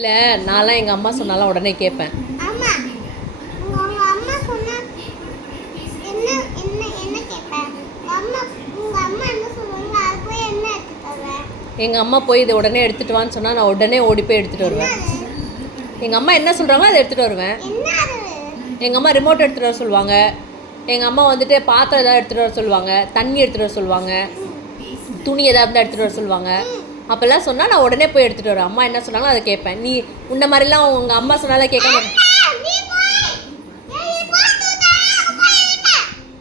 இல்லை, நான்லாம் எங்கள் அம்மா சொன்னாலும் உடனே கேட்பேன். எங்கள் அம்மா போய் இதை உடனே எடுத்துகிட்டு வான்னு சொன்னால் நான் உடனே ஓடி போய் எடுத்துகிட்டு வருவேன். எங்கள் அம்மா என்ன சொல்கிறாங்களோ அதை எடுத்துகிட்டு வருவேன். எங்கள் அம்மா ரிமோட் எடுத்துகிட்டு வர சொல்லுவாங்க. எங்கள் அம்மா வந்துட்டு பாத்திரம் எதாவது எடுத்துகிட்டு வர சொல்லுவாங்க, தண்ணி எடுத்துகிட்டு வர சொல்லுவாங்க, துணி எதாவது இருந்தால் எடுத்துகிட்டு வர சொல்லுவாங்க. அப்போல்லாம் சொன்னால் நான் உடனே போய் எடுத்துகிட்டு வரேன். அம்மா என்ன சொன்னாலும் அதை கேட்பேன். நீ உன்ன மாதிரிலாம் உங்கள் அம்மா சொன்னாலே கேட்க மாட்டேன்.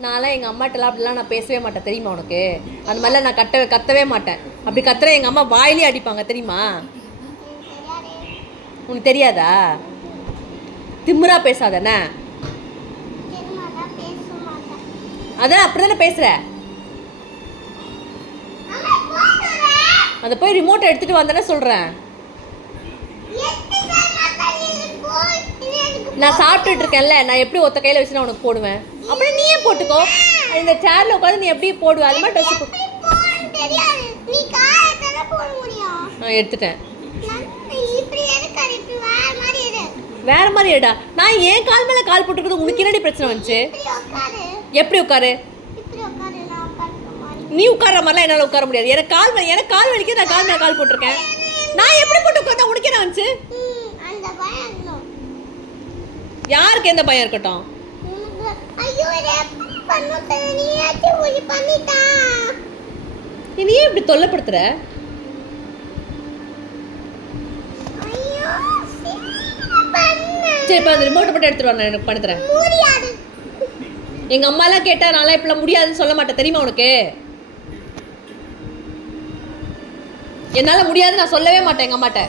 நான்லாம் எங்கள் அம்மாட்டெல்லாம் அப்படிலாம் நான் பேசவே மாட்டேன், தெரியுமா உனக்கு? அந்த மாதிரிலாம் நான் கத்தவே மாட்டேன். அப்படி கத்துறேன் எங்கள் அம்மா வாயிலே அடிப்பாங்க, தெரியுமா? உனக்கு தெரியாதா? திமிரா பேசாதானே? அதான் அப்படி தானே பேசுகிற. அதை போய் ரிமோட்டை எடுத்துகிட்டு வந்தேன்னு சொல்கிறேன். நான் சாப்பிட்டுட்டு இருக்கேன்ல, நான் எப்படி ஒத்த கையில் வச்சு நான் உனக்கு போடுவேன்? அப்படியே நீயே போட்டுக்கோ. இந்த சேரில் உட்காந்து நீ எப்படி போடுவேன்? அது மாதிரி ட்ரெஸ் போட்டு நான் எடுத்துட்டேன். வேற மாதிரி எடுடா. நான் ஏன் கால் மேலே கால் போட்டுக்கிறது உனக்கு என்னடி பிரச்சனை வந்துச்சு? எப்படி உட்காரு? நீ உட்கார்ற மாதிரிலாம் என்னால் உட்கார முடியாது. எனக்கு கால் வலிக்க நான் கால் மேலே கால் போட்டிருக்கேன். நான் எப்படி போட்டு உட்காந்தா உனக்கு என்ன வந்துச்சு? யாருக்கு எந்த பயம் இருக்கட்டும்? நீ ஏன் இப்படி தொல்லைப்படுத்துற? சரி, இப்போ அந்த ரிமோட்டை மட்டும் எடுத்துட்டு வர, எனக்கு பண்ணி தரேன். எங்கள் அம்மாலாம் கேட்டா நான்லாம் இப்பெல்லாம் முடியாதுன்னு சொல்ல மாட்டேன், தெரியுமா உனக்கு? என்னால் முடியாதுன்னு நான் சொல்லவே மாட்டேன் எங்கள் அம்மாட்ட.